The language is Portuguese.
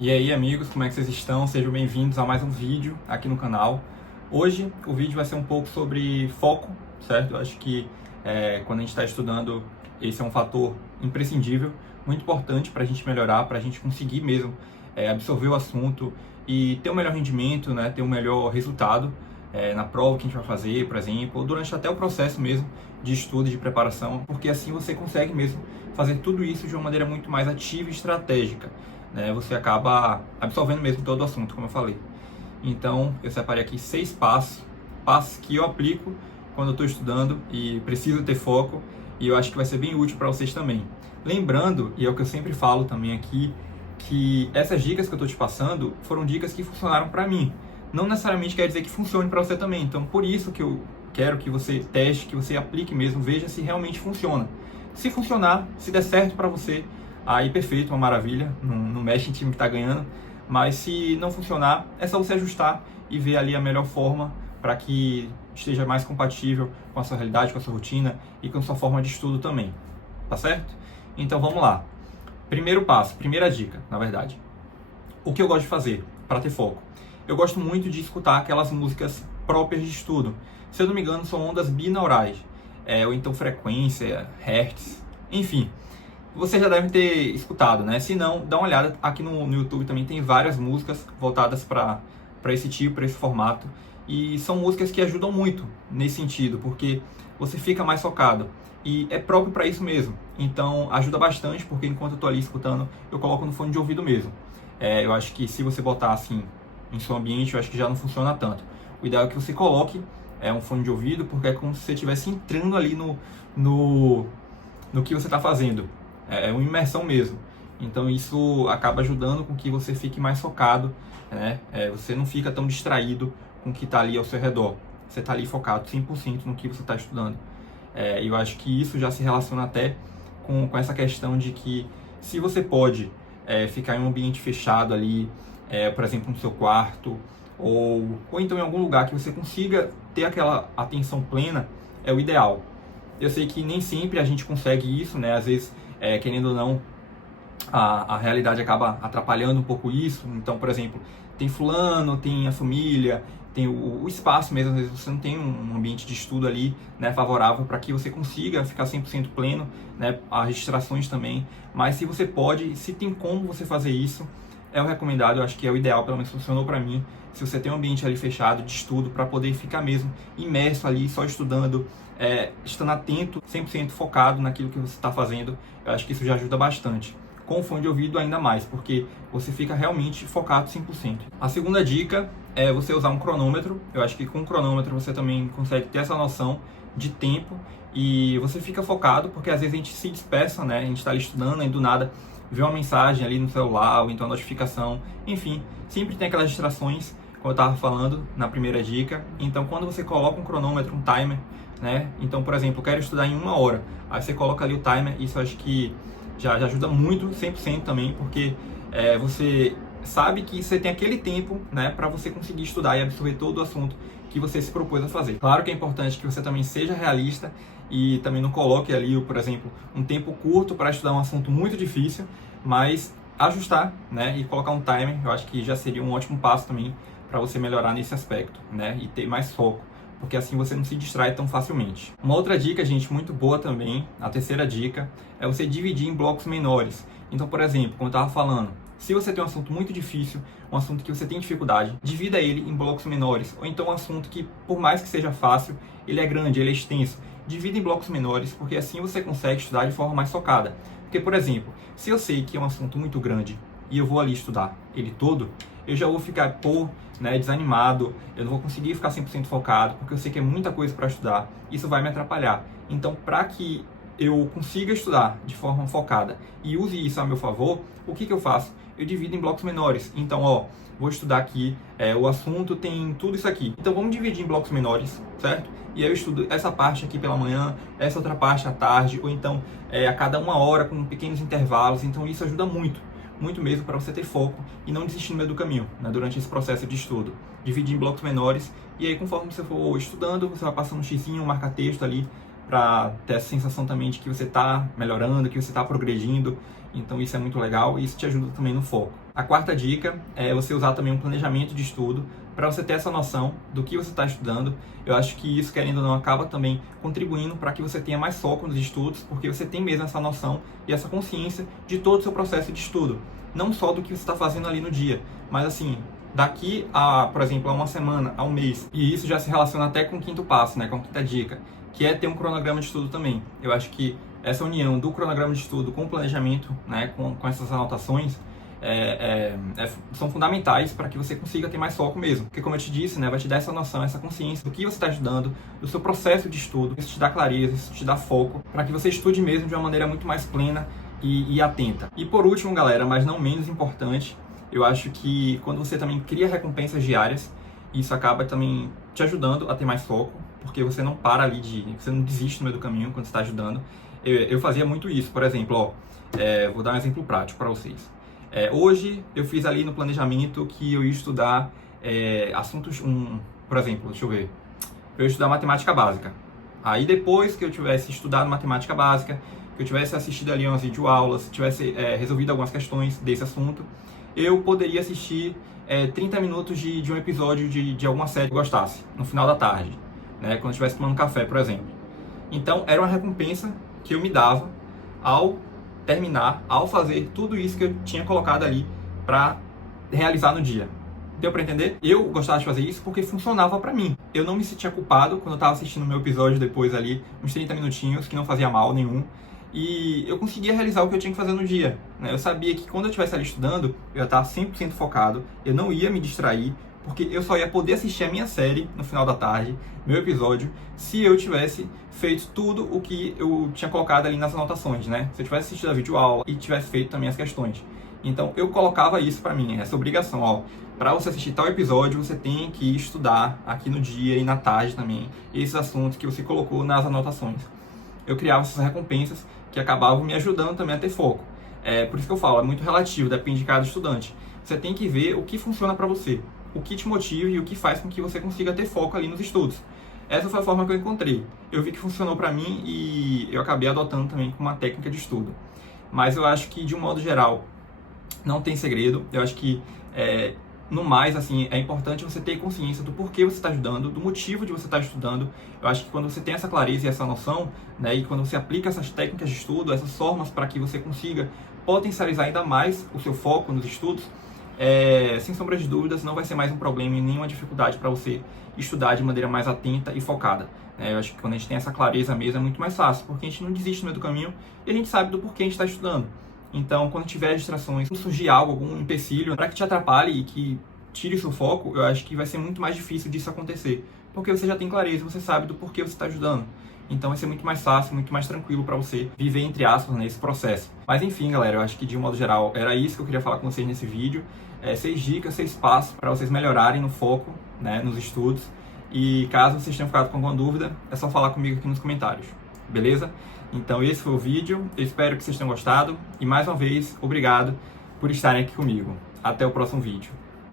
E aí, amigos, como é que vocês estão? Sejam bem-vindos a mais um vídeo aqui no canal. Hoje o vídeo vai ser um pouco sobre foco, certo? Eu acho que quando a gente está estudando, esse é um fator imprescindível, muito importante para a gente melhorar, para a gente conseguir mesmo absorver o assunto e ter um melhor rendimento, né? Ter um melhor resultado na prova que a gente vai fazer, por exemplo, ou durante até o processo mesmo de estudo e de preparação, porque assim você consegue mesmo fazer tudo isso de uma maneira muito mais ativa e estratégica. Né, você acaba absorvendo mesmo todo o assunto, como eu falei. Então, eu separei aqui 6 passos que eu aplico quando eu estou estudando e preciso ter foco, e eu acho que vai ser bem útil para vocês também. Lembrando, e é o que eu sempre falo também aqui, que essas dicas que eu estou te passando foram dicas que funcionaram para mim. Não necessariamente quer dizer que funcione para você também. Então, por isso que eu quero que você teste, que você aplique mesmo, veja se realmente funciona. Se funcionar, se der certo para você, aí perfeito, uma maravilha, não mexe em time que está ganhando, mas se não funcionar, é só você ajustar e ver ali a melhor forma para que esteja mais compatível com a sua realidade, com a sua rotina e com a sua forma de estudo também, tá certo? Então vamos lá. Primeiro passo, primeira dica, na verdade. O que eu gosto de fazer para ter foco? Eu gosto muito de escutar aquelas músicas próprias de estudo. Se eu não me engano, são ondas binaurais, ou então frequência, hertz, enfim. Você já deve ter escutado, né? Se não, dá uma olhada aqui no YouTube, também tem várias músicas voltadas para esse tipo, para esse formato. E são músicas que ajudam muito nesse sentido, porque você fica mais focado. E é próprio para isso mesmo. Então ajuda bastante, porque enquanto eu estou ali escutando, eu coloco no fone de ouvido mesmo. Eu acho que se você botar assim em seu ambiente, eu acho que já não funciona tanto. O ideal é que você coloque um fone de ouvido, porque é como se você estivesse entrando ali no que você está fazendo. É uma imersão mesmo. Então isso acaba ajudando com que você fique mais focado, né? Você não fica tão distraído com o que está ali ao seu redor. Você está ali focado 100% no que você está estudando. Eu acho que isso já se relaciona até com essa questão de que se você pode ficar em um ambiente fechado ali, por exemplo, no seu quarto, ou então em algum lugar que você consiga ter aquela atenção plena, é o ideal. Eu sei que nem sempre a gente consegue isso, né? Às vezes, querendo ou não, a realidade acaba atrapalhando um pouco isso. Então, por exemplo, tem fulano, tem a família, tem o espaço mesmo. Às vezes você não tem um ambiente de estudo ali, né, favorável para que você consiga ficar 100% pleno, né? As distrações também. Mas se você pode, se tem como você fazer isso, é o recomendado. Eu acho que é o ideal, pelo menos funcionou para mim. Se você tem um ambiente ali fechado de estudo, para poder ficar mesmo imerso ali, só estudando, estando atento, 100% focado naquilo que você está fazendo, eu acho que isso já ajuda bastante. Com o fone de ouvido ainda mais, porque você fica realmente focado 100%. A segunda dica é você usar um cronômetro. Eu acho que com o cronômetro você também consegue ter essa noção de tempo e você fica focado, porque às vezes a gente se dispersa, né? A gente está ali estudando e do nada vê uma mensagem ali no celular, ou então a notificação, enfim, sempre tem aquelas distrações, como eu estava falando na primeira dica. Então quando você coloca um cronômetro, um timer, né? Então, por exemplo, eu quero estudar em 1 hora, aí você coloca ali o timer. Isso eu acho que já ajuda muito, 100% também, porque você sabe que você tem aquele tempo, né, para você conseguir estudar e absorver todo o assunto que você se propôs a fazer. Claro que é importante que você também seja realista e também não coloque ali, por exemplo, um tempo curto para estudar um assunto muito difícil, mas ajustar, né, e colocar um timer, eu acho que já seria um ótimo passo também para você melhorar nesse aspecto, né, e ter mais foco, porque assim você não se distrai tão facilmente. Uma outra dica, gente, muito boa também, a terceira dica, é você dividir em blocos menores. Então, por exemplo, como eu estava falando, se você tem um assunto muito difícil, um assunto que você tem dificuldade, divida ele em blocos menores. Ou então um assunto que, por mais que seja fácil, ele é grande, ele é extenso. Divida em blocos menores, porque assim você consegue estudar de forma mais focada. Porque, por exemplo, se eu sei que é um assunto muito grande e eu vou ali estudar ele todo, eu já vou ficar, desanimado, eu não vou conseguir ficar 100% focado, porque eu sei que é muita coisa para estudar, isso vai me atrapalhar. Então, para que eu consiga estudar de forma focada e use isso a meu favor, o que eu faço? Eu divido em blocos menores. Então, vou estudar aqui, o assunto tem tudo isso aqui. Então, vamos dividir em blocos menores, certo? E aí eu estudo essa parte aqui pela manhã, essa outra parte à tarde, ou então a cada 1 hora com pequenos intervalos. Então, isso ajuda muito. Muito mesmo, para você ter foco e não desistir no meio do caminho, né, durante esse processo de estudo. Dividir em blocos menores e aí conforme você for estudando, você vai passando um xizinho, um marca-texto ali para ter essa sensação também de que você está melhorando, que você está progredindo. Então isso é muito legal e isso te ajuda também no foco. A quarta dica é você usar também um planejamento de estudo para você ter essa noção do que você está estudando. Eu acho que isso, querendo ou não, acaba também contribuindo para que você tenha mais foco nos estudos, porque você tem mesmo essa noção e essa consciência de todo o seu processo de estudo. Não só do que você está fazendo ali no dia, mas assim, daqui a, por exemplo, a uma semana, a um mês. E isso já se relaciona até com o quinto passo, né, com a quinta dica, que é ter um cronograma de estudo também. Eu acho que essa união do cronograma de estudo com o planejamento, né, com essas anotações, são fundamentais para que você consiga ter mais foco mesmo. Porque, como eu te disse, né, vai te dar essa noção, essa consciência do que você está estudando, do seu processo de estudo. Isso te dá clareza, isso te dá foco, para que você estude mesmo de uma maneira muito mais plena e atenta. E por último, galera, mas não menos importante, eu acho que quando você também cria recompensas diárias, isso acaba também te ajudando a ter mais foco, porque você não para ali você não desiste no meio do caminho quando você está ajudando. Eu fazia muito isso, por exemplo, vou dar um exemplo prático para vocês. Hoje eu fiz ali no planejamento que eu ia estudar assuntos, por exemplo, deixa eu ver, eu ia estudar matemática básica. Aí depois que eu tivesse estudado matemática básica, que eu tivesse assistido ali umas videoaulas, tivesse resolvido algumas questões desse assunto, eu poderia assistir 30 minutos de um episódio de alguma série que eu gostasse, no final da tarde, né, quando eu estivesse tomando café, por exemplo. Então era uma recompensa que eu me dava ao terminar, ao fazer tudo isso que eu tinha colocado ali para realizar no dia. Deu para entender? Eu gostava de fazer isso porque funcionava para mim. Eu não me sentia culpado quando eu estava assistindo o meu episódio depois ali, uns 30 minutinhos, que não fazia mal nenhum. E eu conseguia realizar o que eu tinha que fazer no dia, né? Eu sabia que quando eu estivesse ali estudando, eu ia estar 100% focado, eu não ia me distrair, porque eu só ia poder assistir a minha série no final da tarde, meu episódio, se eu tivesse feito tudo o que eu tinha colocado ali nas anotações, né? Se eu tivesse assistido a videoaula e tivesse feito também as questões. Então eu colocava isso para mim, essa obrigação, ó. Para você assistir tal episódio, você tem que estudar aqui no dia e na tarde também esses assuntos que você colocou nas anotações. Eu criava essas recompensas que acabavam me ajudando também a ter foco. Por isso que eu falo, é muito relativo, depende de cada estudante. Você tem que ver o que funciona para você, o que te motiva e o que faz com que você consiga ter foco ali nos estudos. Essa foi a forma que eu encontrei. Eu vi que funcionou para mim e eu acabei adotando também como uma técnica de estudo. Mas eu acho que, de um modo geral, não tem segredo. Eu acho que, no mais, assim, é importante você ter consciência do porquê você está estudando, do motivo de você estar estudando. Eu acho que quando você tem essa clareza e essa noção, né, e quando você aplica essas técnicas de estudo, essas formas para que você consiga potencializar ainda mais o seu foco nos estudos, sem sombra de dúvidas, não vai ser mais um problema e nenhuma dificuldade para você estudar de maneira mais atenta e focada. Eu acho que quando a gente tem essa clareza mesmo é muito mais fácil, porque a gente não desiste no meio do caminho e a gente sabe do porquê a gente está estudando. Então, quando tiver distrações, quando surgir algo, algum empecilho para que te atrapalhe e que tire o seu foco, eu acho que vai ser muito mais difícil disso acontecer, porque você já tem clareza, você sabe do porquê você está ajudando. Então vai ser muito mais fácil, muito mais tranquilo para você viver, entre aspas, nesse processo. Mas enfim, galera, eu acho que de um modo geral era isso que eu queria falar com vocês nesse vídeo. 6 dicas, 6 passos para vocês melhorarem no foco, né, nos estudos. E caso vocês tenham ficado com alguma dúvida, é só falar comigo aqui nos comentários, beleza? Então esse foi o vídeo, eu espero que vocês tenham gostado. E mais uma vez, obrigado por estarem aqui comigo. Até o próximo vídeo.